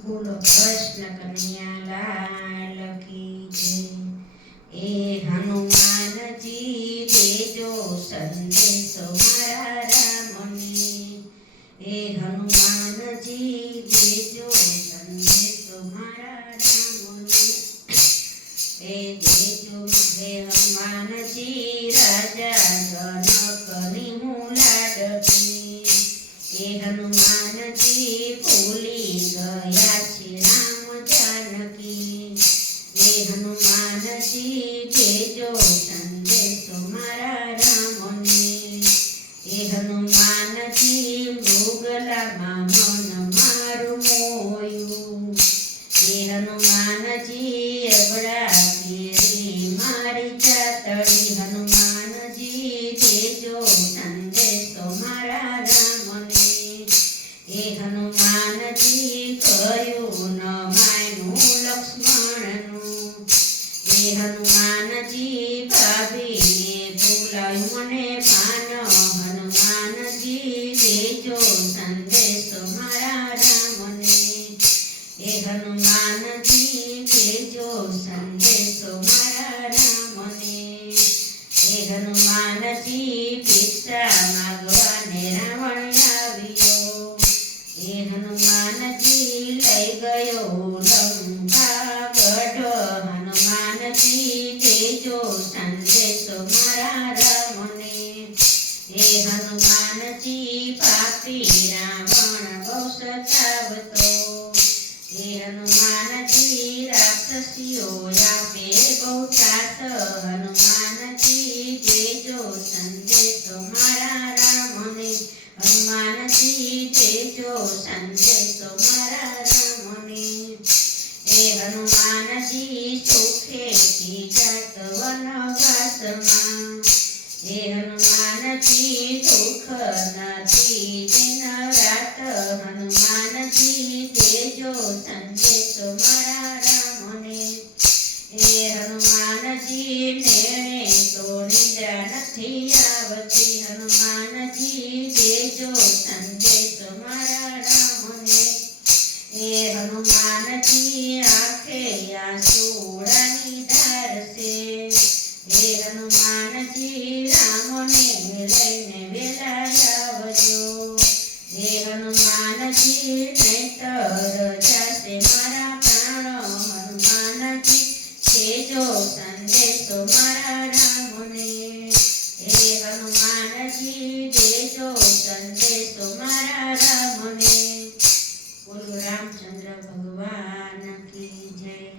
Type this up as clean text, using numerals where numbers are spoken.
બોલો કૃષ્ણ કનૈયા લાલ કી જય। એ હનુમાનજી દેજો સંદેશો મારા રામને। એ હનુમાનજી દેજો સંદેશો મારા રામને। એ દેજો હે હનુમાનજી રાજા જનકની હું લાડકી। એ હનુમાનજી ભૂલી ગયા છે રામ જાનકી। એ હનુમાનજી દેજો સંદેશો મારા રામને। એ હનુમાનજી મૃગલામાં મન મારું મોયું। એ હનુમાનજી અબડા કેરી મારી ચાતડી। હનુમાનજી દેજો સંદેશો મારા રામને। એ હનુમાનજી કયું ન માયનું લક્ષ્મણનું। એ હનુમાનજી ભાભીએ ભૂલાયું મને ભાન। હનુમાનજી દેજો સંદેશો મારા રામને। એ હનુમાનજી દેજો સંદેશો મારા રામને। એ હનુમાનજી ભિક્ષા માગવાને રાવણ આવ્યો। એ હનુમાનજી લઈ ગયો લંકા ગઢ। હનુમાનજી દેજો સંદેશો મારા રામને। એ હનુમાનજી પાપી રાવણ બહુ સતાવતો। એ હનુમાનજી રાક્ષસીઓ આપે બહુ ત્રાસ। હનુમાનજી દેજો સંદેશો મારા રામને। હનુમાનજી દેજો સંદેશો મારા રામને। એ હનુમાનજી સુખેથી જાત વનવાસમાં। એ હનુમાનજી દુઃખ નથી દિન રાત। હનુમાનજી દેજો સંદેશો મારા રામને। એ હનુમાનજી નેણે તો નિદ્રા નથી આવતી। હનુમાનજી દેજો સંદેશો મારા રામને। એ હનુમાનજી આંખે આંસુડાની ધાર છે। એ હનુમાનજી રામને લઈને વેલા આવજો। એ હનુમાનજી નહીતર જાશે મારા પ્રાણ। હનુમાનજી દેજો સંદેશો મારા રામને। એ હનુમાનજી દેજો સંદેશો મારા રામને। બોલો રામચંદ્ર ભગવાન